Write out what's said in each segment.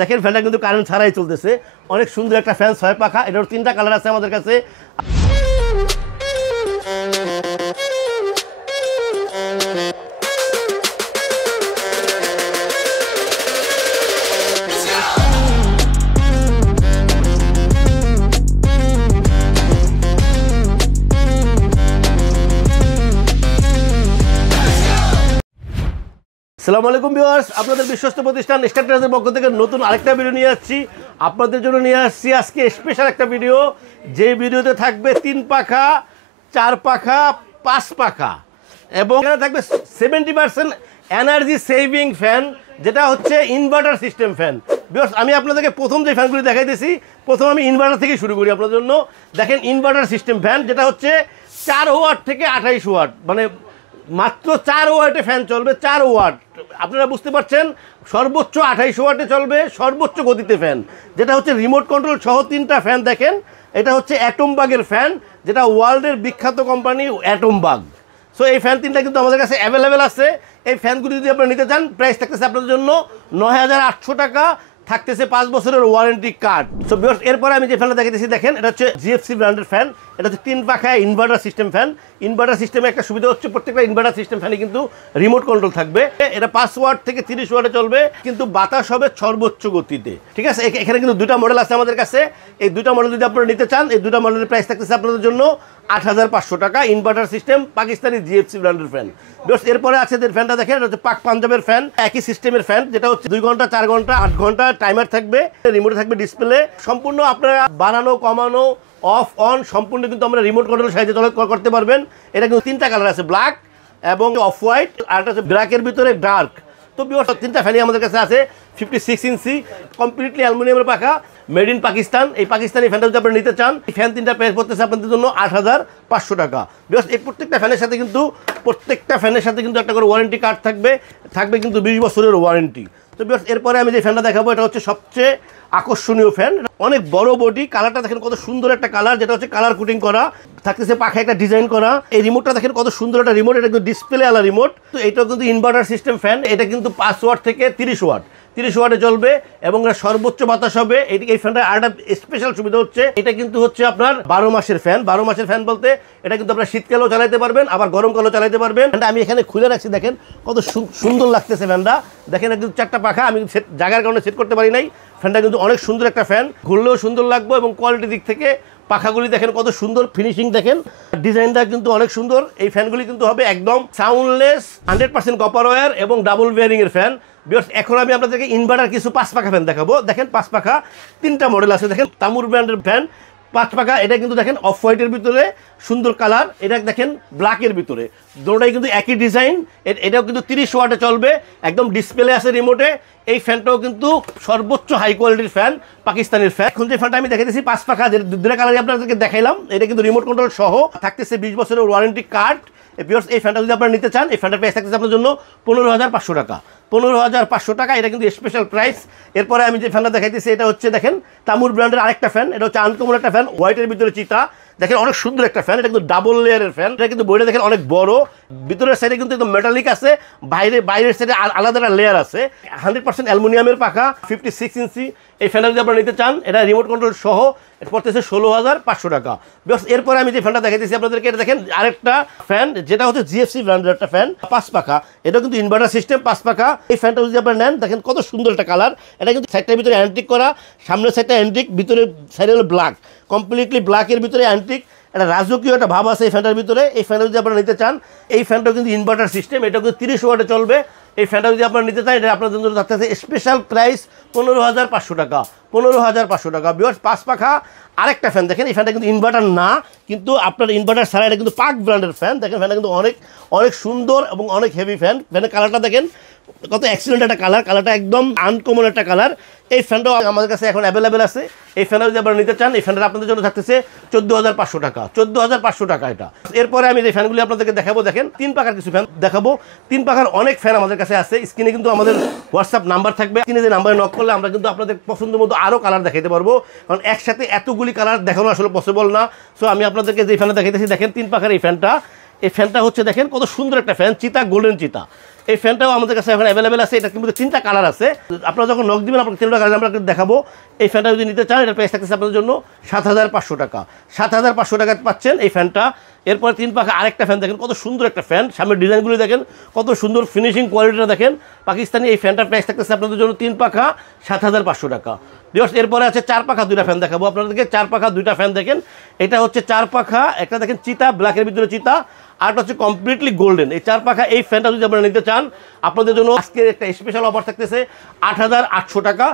দেখেন ফ্যানটা কিন্তু কারেন্ট ছাড়াই চলতেছে, অনেক সুন্দর একটা ফ্যান, 6 পাখা। এটার 3টা কালার আছে আমাদের কাছে। আসসালামু আলাইকুম ভিউয়ার্স, আপনাদের বিশ্বস্ত প্রতিষ্ঠান স্টার ট্রেডার্সের পক্ষ থেকে নতুন আরেকটা ভিডিও নিয়ে আসছি। আপনাদের জন্য নিয়ে আসছি আজকে স্পেশাল একটা ভিডিও, যে ভিডিওতে থাকবে 3 পাখা, 4 পাখা, 5 পাখা এবং এখানে থাকবে 70% এনার্জি সেভিং ফ্যান, যেটা হচ্ছে ইনভার্টার সিস্টেম ফ্যান। ভিউয়ার্স, আমি আপনাদেরকে প্রথম যে ফ্যানগুলি দেখাইতেছি, প্রথম আমি ইনভার্টার থেকে শুরু করি আপনাদের জন্য। দেখেন ইনভার্টার সিস্টেম ফ্যান, যেটা হচ্ছে 4 ওয়াট থেকে 28 ওয়াট, মানে মাত্র 4 ওয়াটে ফ্যান চলবে। 4 ওয়াট, আপনারা বুঝতে পারছেন, সর্বোচ্চ 28 ওয়াটে চলবে, সর্বোচ্চ গতিতে ফ্যান, যেটা হচ্ছে রিমোট কন্ট্রোল সহ 3টা ফ্যান। দেখেন এটা হচ্ছে অ্যাটমবাগের ফ্যান, যেটা ওয়ার্ল্ডের বিখ্যাত কোম্পানি অ্যাটমবাগ। সো এই ফ্যান 3টা কিন্তু আমাদের কাছে অ্যাভেলেবেল আছে। এই ফ্যানগুলি যদি আপনারা নিতে চান, প্রাইস থাকতেছে আপনাদের জন্য ৯,৮০০ টাকা, থাকতেছে 5 বছরের ওয়ারেন্টি কার্ড। সো ভিউয়ার্স, এরপরে আমি যে ফ্যানটা দেখাইতেছি, দেখেন এটা হচ্ছে জিএফসি ব্র্যান্ডের ফ্যান। এটা হচ্ছে 3 পাখা ইনভার্টার সিস্টেম ফ্যান। ইনভার্টার সিস্টেমে একটা সুবিধা হচ্ছে, প্রত্যেকটা ইনভার্টার সিস্টেম ফ্যানে কিন্তু রিমোট কন্ট্রোল থাকবে। এটা 5 ওয়াট থেকে 30 ওয়াটে চলবে, কিন্তু বাতাস হবে সর্বোচ্চ গতিতে। ঠিক আছে, এখানে কিন্তু 2টা মডেল আছে আমাদের কাছে। এই 2টা মডেল যদি আপনারা নিতে চান, এই 2টা মডেলের প্রাইস থাকতেছে আপনাদের জন্য ৮,৫০০ টাকা। ইনভার্টার সিস্টেম পাকিস্তানি জিএফসি ব্র্যান্ডের ফ্যান। বেশ, এরপরে আছে যে ফ্যানটা দেখেন, এটা হচ্ছে পাক পাঞ্জাবের ফ্যান, একই সিস্টেমের ফ্যান, যেটা হচ্ছে 2 ঘন্টা, 4 ঘন্টা, 8 ঘন্টা টাইমার থাকবে, রিমোটে থাকবে ডিসপ্লে। সম্পূর্ণ আপনারা বাড়ানো, কমানো, অফ অন সম্পূর্ণ কিন্তু আমরা রিমোট কন্ট্রোলের সাহায্যে করতে পারবেন। এটা কিন্তু 3টা কালার আছে, ব্ল্যাক এবং অফ হোয়াইট, আর একটা হচ্ছে ব্ল্যাকের ভিতরে ডার্ক। তো 3টা ফ্যানই আমাদের কাছে আছে। 56 ইঞ্চি কমপ্লিটলি অ্যালুমিনিয়ামের পাখা, মেড ইন পাকিস্তান। এই পাকিস্তানি ফ্যানটা যদি আপনারা নিতে চান, এই ফ্যান 3টা প্রাইস পড়তেছে আপনাদের জন্য ৮,৫০০ টাকা। বিকজ এই প্রত্যেকটা ফ্যানের সাথে কিন্তু একটা করে ওয়ারেন্টি কার্ড থাকবে কিন্তু 20 বছরের ওয়ারেন্টি। তো বিকজ এরপরে আমি যে ফ্যানটা দেখাবো, এটা হচ্ছে সবচেয়ে আকর্ষণীয় ফ্যান। অনেক বড় বডি, কালারটা দেখেন কত সুন্দর একটা কালার, যেটা হচ্ছে কালার কোটিং করা, থাকতেছে পাখা একটা ডিজাইন করা। এই রিমোটটা দেখেন কত সুন্দর একটা রিমোট, এটা কিন্তু ডিসপ্লে আলা রিমোট। তো এইটাও কিন্তু ইনভার্টার সিস্টেম ফ্যান। এটা কিন্তু 5 ওয়াট থেকে 30 ওয়াটে চলবে এবং সর্বোচ্চ বাতাস হবে। এই ফ্যানটা আরেকটা স্পেশাল সুবিধা হচ্ছে, এটা কিন্তু হচ্ছে আপনার 12 মাসের ফ্যান। 12 মাসের ফ্যান বলতে এটা কিন্তু আপনার শীতকালেও চালাতে পারবেন, আবার গরমকালেও চালাতে পারবেন। ফ্যানটা আমি এখানে খুলে রাখছি, দেখেন কত সুন্দর লাগতেছে ফ্যানটা। দেখেন কিন্তু 4টা পাখা, আমি জায়গার কারণে সেট করতে পারি নাই। ফ্যানটা কিন্তু অনেক সুন্দর একটা ফ্যান, ঘুরলেও সুন্দর লাগবে এবং কোয়ালিটির দিক থেকে পাখাগুলি দেখেন কত সুন্দর ফিনিশিং, দেখেন ডিজাইনটা কিন্তু অনেক সুন্দর। এই ফ্যানগুলি কিন্তু হবে একদম সাউন্ডলেস, 100% কপার ওয়্যার এবং ডাবল বেয়ারিং এর ফ্যান। এখন আমি আপনাদেরকে ইনভার্টার কিছু 5 পাখা ফ্যান দেখাবো। দেখেন 5 পাখা 3টা মডেল আছে। দেখেন তামুর ব্র্যান্ডের ফ্যান 5 পাখা। এটা কিন্তু দেখেন অফ হোয়াইটের ভিতরে সুন্দর কালার, এটা দেখেন ব্ল্যাকের ভিতরে, দুটোটাই কিন্তু একই ডিজাইন। এটাও কিন্তু 30 ওয়াটে চলবে, একদম ডিসপ্লে আছে রিমোটে। এই ফ্যানটাও কিন্তু সর্বোচ্চ হাই কোয়ালিটির ফ্যান, পাকিস্তানের ফ্যান। এখন যে ফ্যানটা আমি দেখাইতেছি 5 পাখা, যে 2টা কালারই আপনাদেরকে দেখাইলাম, এটা কিন্তু রিমোট কন্ট্রোল সহ থাকতেছে 20 বছরের ওয়ারেন্টি কার্ড। এই ফ্যানটা যদি আপনারা নিতে চান, এই ফ্যানটার প্রাইস থাকতেছে আপনার জন্য 15,500 টাকা। 15,500 টাকা, এটা কিন্তু স্পেশাল প্রাইস। এরপরে আমি যে ফ্যানটা দেখাইতেছি, এটা হচ্ছে দেখেন তামুর ব্র্যান্ডের আরেকটা ফ্যান। এটা হচ্ছে আনকমন একটা ফ্যান, হোয়াইটের ভিতরে চিতা। দেখেন অনেক সুন্দর একটা ফ্যান, এটা কিন্তু ডাবল লেয়ারের ফ্যান। এটা কিন্তু বইটা দেখেন অনেক বড়, ভিতরের সাইডে কিন্তু একদম মেটালিক আছে, বাইরের সাইডে আলাদা একটা লেয়ার আছে। 100% অ্যালুমিনিয়ামের পাখা, 56 ইঞ্চি। এই ফ্যানটা যদি আপনারা নিতে চান, এটা রিমোট কন্ট্রোল সহ পড়তেছে 16,500 টাকা। বিকজ এরপরে আমি যে ফ্যানটা দেখাইতেছি আপনাদেরকে, এটা দেখেন আরেকটা ফ্যান, যেটা হচ্ছে জিএফসি ব্র্যান্ডের একটা ফ্যান, 5 পাখা। এটা কিন্তু ইনভার্টার সিস্টেম, 5 পাখা। এই ফ্যানটা যদি আপনারা নেন, দেখেন কত সুন্দর একটা কালার। এটা কিন্তু সাইডটার ভিতরে অ্যান্টিক করা, সামনের সাইডটা অ্যান্টিক, ভিতরে সাইডে হলো ব্ল্যাক, কমপ্লিটলি ব্ল্যাকের ভিতরে অ্যান্টিক। একটা রাজকীয় একটা ভাব আছে এই ফ্যানটার ভিতরে। এই ফ্যানটা যদি আপনারা নিতে চান, এই ফ্যানটাও কিন্তু ইনভার্টার সিস্টেম, এটা কিন্তু 30 ওয়াটে চলবে। এই ফ্যানটা যদি আপনারা নিতে চান, এটা আপনাদের জন্য থাকতেছে স্পেশাল প্রাইস 15,500 টাকা। 15,500 টাকা। বিকজ 5 পাখা আরেকটা ফ্যান দেখেন, এই ফ্যানটা কিন্তু ইনভার্টার না, কিন্তু আপনার ইনভার্টার ছাড়া, এটা কিন্তু পাক ব্র্যান্ডের ফ্যান। দেখেন ফ্যানটা কিন্তু অনেক সুন্দর এবং অনেক হেভি ফ্যান। ফ্যানের কালারটা দেখেন কত এক্সিলেন্ট একটা কালারটা একদম আনকমন একটা কালার। এই ফ্যানটাও আমাদের কাছে এখন অ্যাভেলেবেল আছে। এই ফ্যানটা যদি আপনারা নিতে চান, এই ফ্যানটা আপনাদের জন্য থাকতেছে 14,500 টাকা। 14,500 টাকা এটা। এরপরে আমি যে ফ্যানগুলি আপনাদেরকে দেখাবো, দেখেন 3 পাখার কিছু ফ্যান দেখাবো। 3 পাখার অনেক ফ্যান আমাদের কাছে আছে। স্ক্রিনে কিন্তু আমাদের হোয়াটসঅ্যাপ নাম্বার থাকবে, স্ক্রিনে যে নাম্বারে নক করলে আমরা কিন্তু আপনাদের পছন্দ মতো আরও কালার দেখাতে পারবো, কারণ একসাথে এতগুলি কালার দেখানো আসলে পসিবল না। সো আমি আপনাদেরকে যে ফ্যানটা দেখাইতেছি, দেখেন 3 পাখার এই ফ্যানটা হচ্ছে দেখেন কত সুন্দর একটা ফ্যান, চিতা, গোল্ডেন চিতা। এই ফ্যানটাও আমাদের কাছে এখন অ্যাভেলেবেল আছে। এটা কিন্তু 3টা কালার আছে। আপনারা যখন নক দিবেন আপনাকে 3টা কালার আমরা দেখাবো। এই ফ্যানটা যদি নিতে চান এটার প্রাইস থাকতেছে আপনাদের জন্য ৭৫০০ টাকা। ৭৫০০ টাকায় পাচ্ছেন এই ফ্যানটা। এরপরে 3 পাখা আরেকটা ফ্যান দেখেন, কত সুন্দর একটা ফ্যান, সামনের ডিজাইনগুলো দেখেন, কত সুন্দর ফিনিশিং কোয়ালিটিটা দেখেন। পাকিস্তানি এই ফ্যানটার প্রাইস থাকতেছে আপনাদের জন্য 3 পাখা ৭৫০০ টাকা। এরপরে আছে 4 পাখা 2টা ফ্যান দেখাবো আপনাদেরকে। 4 পাখা 2টা ফ্যান দেখেন, এটা হচ্ছে 4 পাখা, একটা দেখেন চিতা, ব্ল্যাকের ভিতরে চিতা, আরটা হচ্ছে কমপ্লিটলি গোল্ডেন। এই 4 পাখা এই ফ্যানটা যদি আপনারা নিতে চান আপনাদের জন্য আজকে একটা স্পেশাল অফার থাকতেছে ৮৮০০ টাকা।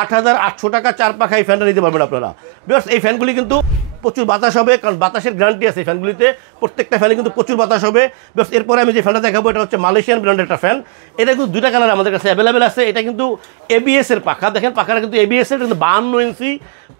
৮৮০০ টাকা 4 পাখা এই ফ্যানটা নিতে পারবেন আপনারা। বিকজ এই ফ্যানগুলি কিন্তু প্রচুর বাতাস হবে, কারণ বাতাসের গ্যারান্টি আছে এই ফ্যানগুলিতে, প্রত্যেকটা ফ্যানে কিন্তু প্রচুর বাতাস হবে। বিকজ এরপরে আমি যে ফ্যানটা দেখাবো এটা হচ্ছে মালয়েশিয়ান ব্র্যান্ডের একটা ফ্যান। এটা কিন্তু 2টা কালার আমাদের কাছে অ্যাভেলেবেল আছে। এটা কিন্তু ABS এর পাখা, দেখেন পাখাটা কিন্তু ABS এর, কিন্তু 52 ইঞ্চি,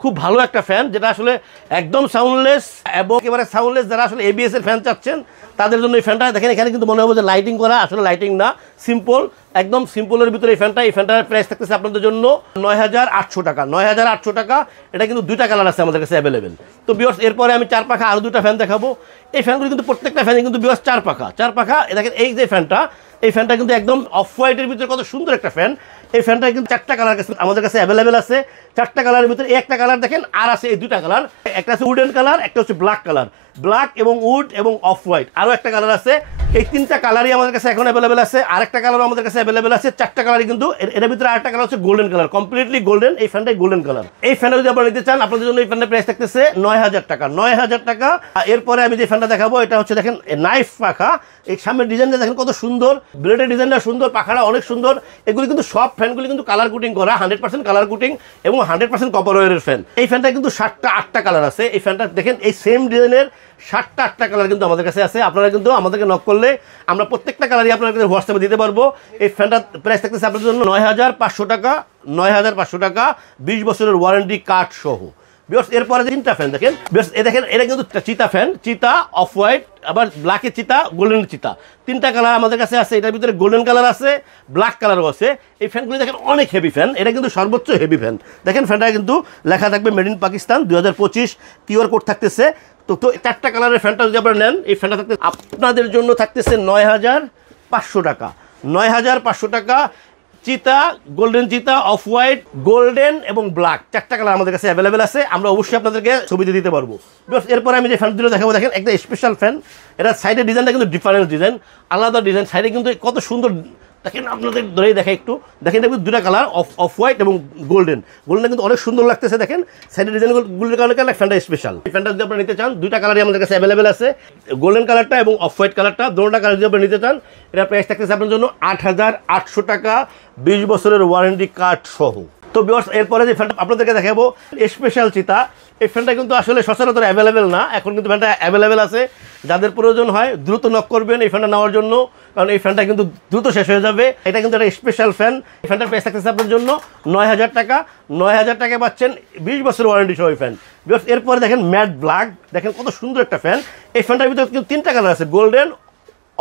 খুব ভালো একটা ফ্যান, যেটা আসলে একদম সাউন্ডলেস এবং একেবারে সাউন্ডলেস। যারা আসলে ABS এর ফ্যান চাচ্ছেন তাদের জন্য এই ফ্যানটা দেখেন। এখানে কিন্তু মনে হবে যে লাইটিং করা, আসলে লাইটিং না, সিম্পল, একদম সিম্পলের ভিতরে এই ফ্যানটা। এই ফ্যানটার প্রাইস থাকতেছে আপনাদের জন্য ৯৮০০ টাকা। ৯৮০০ টাকা। এটা কিন্তু 2টা কালার আছে আমাদের কাছে অ্যাভেলেবেল। তো বিয়ার্স এরপরে আমি 4 পাখা আরও 2টা ফ্যান দেখাবো। এই ফ্যানগুলো কিন্তু প্রত্যেকটা ফ্যানই কিন্তু বিয়ার্স 4 পাখা। 4 পাখা দেখেন, এই যে ফ্যানটা, এই ফ্যানটা কিন্তু একদম অফ হোয়াইটের ভিতরে কত সুন্দর একটা ফ্যান। এই ফ্যানটা কিন্তু 4টা কালার আমাদের কাছে অ্যাভেলেবেল আছে। 4টা কালারের ভিতরে এই একটা কালার দেখেন, আর আছে এই 2টা কালার, একটা আছে উডেন কালার, একটা হচ্ছে ব্ল্যাক কালার, ব্ল্যাক এবং উড এবং অফ হোয়াইট, আরও একটা কালার আছে। এই 3টা কালারই আমাদের কাছে এখন অ্যাভেলেবেল আছে। আরেকটা কালারও আমাদের কাছে অ্যাভেলেবেল আছে। 4টা কালারই কিন্তু, এর ভিতরে আরেকটা কালার হচ্ছে গোল্ডেন কালার, কমপ্লিটলি গোল্ডেন। এই ফ্যানটাই গোল্ডেন কালার। এই ফ্যানটা যদি আপনারা নিতে চান আপনাদের জন্য এই ফ্যানটার প্রাইস থাকতেছে ৯০০০ টাকা। ৯০০০ টাকা। এরপরে আমি যে ফ্যানটা দেখাবো এটা হচ্ছে দেখেন নাইফ পাখা। এই সামনের ডিজাইনটা দেখেন কত সুন্দর, ব্লেডের ডিজাইনটা সুন্দর, পাখাটা অনেক সুন্দর। এগুলি কিন্তু সব ফ্যানগুলি কিন্তু কালার কোটিং করা, 100% কালার কোটিং এবং 100% কপার ওয়্যারের ফ্যান। এই ফ্যানটা কিন্তু 7টা 8টা কালার আছে। এই ফ্যানটা দেখেন এই সেম ডিজাইনের 7টা 8টা কালার কিন্তু আমাদের কাছে আছে। আপনারা কিন্তু আমাদেরকে নক করলে আমরা প্রত্যেকটা কালারই আপনাদের হোয়াটসঅ্যাপে দিতে পারবো। এই ফ্যানটার প্রাইস থাকতেছে আপনাদের জন্য ৯৫০০ টাকা। ৯৫০০ টাকা, 20 বছরের ওয়ারেন্টি কার্ড সহ। বিকজ এরপরে 3টা ফ্যান দেখেন, বিকজ এ দেখেন এটা কিন্তু চিতা ফ্যান, চিতা, অফ হোয়াইট, আবার ব্ল্যাকের চিতা, গোল্ডেনের চিতা, 3টা কালার আমাদের কাছে আছে। এটার ভিতরে গোল্ডেন কালার আছে, ব্ল্যাক কালারও আছে। এই ফ্যানগুলি দেখেন অনেক হেভি ফ্যান, এটা কিন্তু সর্বোচ্চ হেভি ফ্যান। দেখেন ফ্যানটা কিন্তু লেখা থাকবে made in Pakistan 2025, QR code থাকতেছে। তো 4টা কালারের ফ্যানটা যদি আপনারা নেন এই ফ্যানটা থাকতে আপনাদের জন্য থাকতেছে ৯৫০০ টাকা। ৯৫০০ টাকা। চিতা, গোল্ডেন চিতা, অফ হোয়াইট, গোল্ডেন এবং ব্ল্যাক, 4টা কালার আমাদের কাছে অ্যাভেলেবেল আছে। আমরা অবশ্যই আপনাদেরকে ছবি দিয়ে দিতে পারবো। এরপরে আমি যে ফ্যানগুলো দেখাবো দেখেন একটা স্পেশাল ফ্যান। এটা সাইডের ডিজাইনটা কিন্তু ডিফারেন্ট ডিজাইন, আলাদা ডিজাইন। সাইডে কিন্তু কত সুন্দর দেখেন, আপনাদের ধরেই দেখে একটু দেখেন, এটা কিন্তু 2টা কালার, অফ হোয়াইট এবং গোল্ডেন। গোল্ডেন কিন্তু অনেক সুন্দর লাগতেছে। দেখেন সাইডের ডিজাইনগুলোর কারণে ফ্যানটা স্পেশাল। এই ফ্যানটা যদি আপনারা নিতে চান 2টা কালারই আমাদের কাছে অ্যাভেলেবেল আছে, গোল্ডেন কালারটা এবং অফ হোয়াইট কালারটা। 2টা কালার যদি আপনারা নিতে চান এটা প্রাইস থাকতেছে আপনার জন্য ৮৮০০ টাকা, 20 বছরের ওয়ারেন্টি কার্ড সহ। তো ভিউয়ার্স এরপরে যে ফ্যানটা আপনাদেরকে দেখাবো স্পেশাল চিতা, এই ফ্যানটা কিন্তু আসলে সচরাচর অ্যাভেলেবেল না, এখন কিন্তু ফ্যানটা অ্যাভেলেবেল আছে। যাদের প্রয়োজন হয় দ্রুত নক করবেন এই ফ্যানটা নেওয়ার জন্য, কারণ এই ফ্যানটা কিন্তু দ্রুত শেষ হয়ে যাবে। এটা কিন্তু একটা স্পেশাল ফ্যান। এই ফ্যানটার প্রাইস থাকতেছে আপনার জন্য ৯০০০ টাকা। ৯০০০ টাকায় পাচ্ছেন 20 বছরের ওয়ারেন্টি সহ এই ফ্যান। এরপরে দেখেন ম্যাট ব্ল্যাক, দেখেন কত সুন্দর একটা ফ্যান। এই ফ্যানটার ভিতরে কিন্তু 3টা কালার আছে, golden,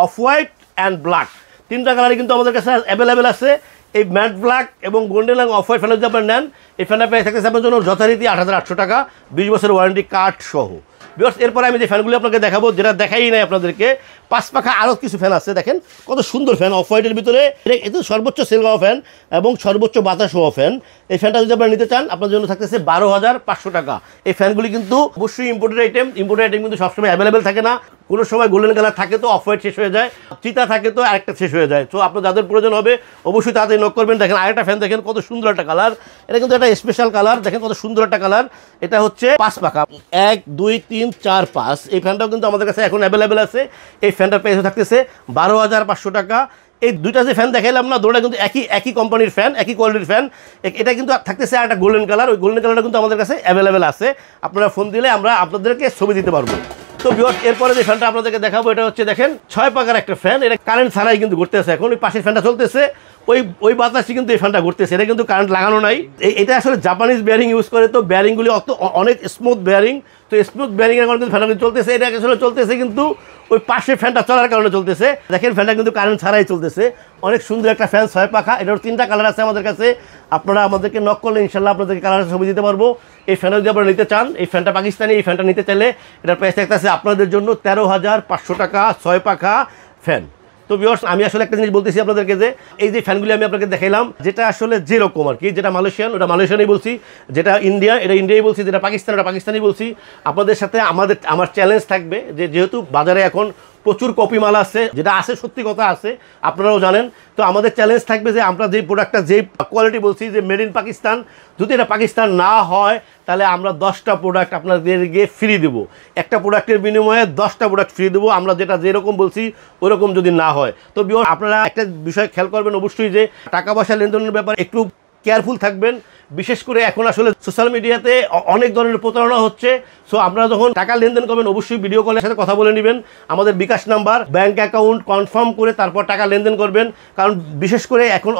off white and black, 3টা কালারই কিন্তু আমাদের কাছে অ্যাভেলেবেল আছে। এই ম্যাট ব্ল্যাক এবং গোল্ডেন এবং অফ হোয়াইট ফ্যান যদি আপনারা নেন এই ফ্যানটা প্রাইস থাকতেছে আপনার জন্য যথারীতি ৮৮০০ টাকা, 20 বছরের ওয়ারেন্টি কার্ড সহ। বিকজ এরপরে আমি যে ফ্যানগুলি আপনাকে দেখাবো, যেটা দেখাই নাই আপনাদেরকে, 5 পাখা আরও কিছু ফ্যান আছে। দেখেন কত সুন্দর ফ্যান, অফ হোয়াইটের ভিতরে। এটা সর্বোচ্চ সেল হওয়া ফ্যান এবং সর্বোচ্চ বাতাস হওয়া ফ্যান। এই ফ্যানটা যদি আপনারা নিতে চান আপনার জন্য থাকতেছে ১২৫০০ টাকা। এই ফ্যানগুলি কিন্তু অবশ্যই ইম্পোর্টেড আইটেম। ইম্পোর্টেড আইটেম কিন্তু সবসময় অ্যাভেলেবেল থাকে না, কোনো সময় গোল্ডেন কালার থাকে তো অফ হোয়াইট শেষ হয়ে যায়, চিতা থাকে তো আরেকটা শেষ হয়ে যায়। তো আপনার যাদের প্রয়োজন হবে অবশ্যই তাড়াতাড়ি নক করবেন। দেখেন আরেকটা ফ্যান দেখেন কত সুন্দর একটা কালার, এটা কিন্তু একটা স্পেশাল কালার। দেখেন কত সুন্দর একটা কালার। এটা হচ্ছে 5 পাখা, 1 2 3 4 5। এই ফ্যানটাও কিন্তু আমাদের কাছে এখন অ্যাভেলেবেল আছে। এই ফ্যানটার প্রাইস থাকতেছে ১২৫০০ টাকা। এই 2টা যে ফ্যান দেখাইলাম না, 2টা কিন্তু একই কোম্পানির ফ্যান, একই কোয়ালিটির ফ্যান। এটা কিন্তু থাকতেছে আর একটা গোল্ডেন কালার। ওই গোল্ডেন কালারটা কিন্তু আমাদের কাছে অ্যাভেলেবেল আছে। আপনারা ফোন দিলে আমরা আপনাদেরকে ছবি দিতে পারবো। তো ভিউয়ার্স এরপরে যে ফ্যানটা আপনাদেরকে দেখাবো এটা হচ্ছে দেখেন 6 পাখার একটা ফ্যান। এটা কারেন্ট ছাড়াই কিন্তু ঘুরতেছে। এখন ওই পাশের ফ্যানটা চলতেছে, ওই বাতাসই কিন্তু এই ফ্যানটা ঘুরতেছে, এটা কিন্তু কারেন্ট লাগানো নাই। এটা আসলে জাপানিজ বেয়ারিং ইউজ করে, তো বেয়ারিংগুলি অনেক স্মুথ বেয়ারিং। তো স্মুথ বেয়ারিংয়ের কারণে কিন্তু ফ্যানটা চলতেছে। এটা আসলে চলতেছে কিন্তু ওই পাশে ফ্যানটা চলার কারণে চলতেছে। দেখেন ফ্যানটা কিন্তু কারেন্ট ছাড়াই চলতেছে। অনেক সুন্দর একটা ফ্যান, 6 পাখা। এটার 3টা কালার আছে আমাদের কাছে। আপনারা আমাদেরকে নক করলে ইনশাল্লাহ আপনাদেরকে কালারের ছবি দিতে পারবো। এই ফ্যানটা যদি আপনারা নিতে চান, এই ফ্যানটা পাকিস্তানি, এই ফ্যানটা নিতে চাইলে এটার প্রাইস থাকতেছে আপনাদের জন্য ১৩৫০০ টাকা, 6 পাখা ফ্যান। তো ভিউয়ার্স আমি আসলে একটা জিনিস বলতেছি আপনাদেরকে যে এই যে ফ্যানগুলি আমি আপনাকে দেখাইলাম যেটা আসলে যেরকম আর কি, যেটা মালয়েশিয়ান ওটা মালয়েশিয়ানই বলছি, যেটা ইন্ডিয়া এটা ইন্ডিয়াই বলছি, যেটা পাকিস্তান ওটা পাকিস্তানি বলছি। আপনাদের সাথে আমার চ্যালেঞ্জ থাকবে যে যেহেতু বাজারে এখন প্রচুর কপি মাল আছে, যেটা আছে সত্যি কথা আছে আপনারাও জানেন, তো আমাদের চ্যালেঞ্জ থাকবে যে আমরা যে প্রোডাক্টটা যে কোয়ালিটি বলছি যে মেড ইন পাকিস্তান, যদি এটা পাকিস্তান না হয় তাহলে আমরা 10টা প্রোডাক্ট আপনাদেরকে ফ্রি দেবো, একটা প্রোডাক্টের বিনিময়ে 10টা প্রোডাক্ট ফ্রি দেবো আমরা যেটা যেরকম বলছি ওরকম যদি না হয়। তো আপনারা একটা বিষয় খেয়াল করবেন অবশ্যই যে টাকা পয়সা লেনদেনের ব্যাপারে একটু কেয়ারফুল থাকবেন। বিশেষ করে এখন আসলে সোশ্যাল মিডিয়াতে অনেক ধরনের প্রতারণা হচ্ছে। সো আপনারা যখন টাকা লেনদেন করবেন অবশ্যই ভিডিও কলের সাথে কথা বলে নেবেন, আমাদের বিকাশ নাম্বার ব্যাংক অ্যাকাউন্ট কনফার্ম করে তারপর টাকা লেনদেন করবেন। কারণ বিশেষ করে এখন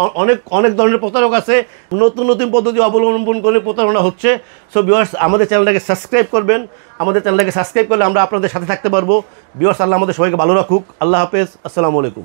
অনেক ধরনের প্রতারক আছে, নতুন নতুন পদ্ধতি অবলম্বন করে প্রতারণা হচ্ছে। সো ভিউয়ার্স আমাদের চ্যানেলটাকে সাবস্ক্রাইব করবেন, আমাদের চ্যানেলটাকে সাবস্ক্রাইব করলে আমরা আপনাদের সাথে থাকতে পারবো। ভিউয়ার্স আল্লাহ আমাদের সবাইকে ভালো রাখুক। আল্লাহ হাফেজ, আসসালামু আলাইকুম।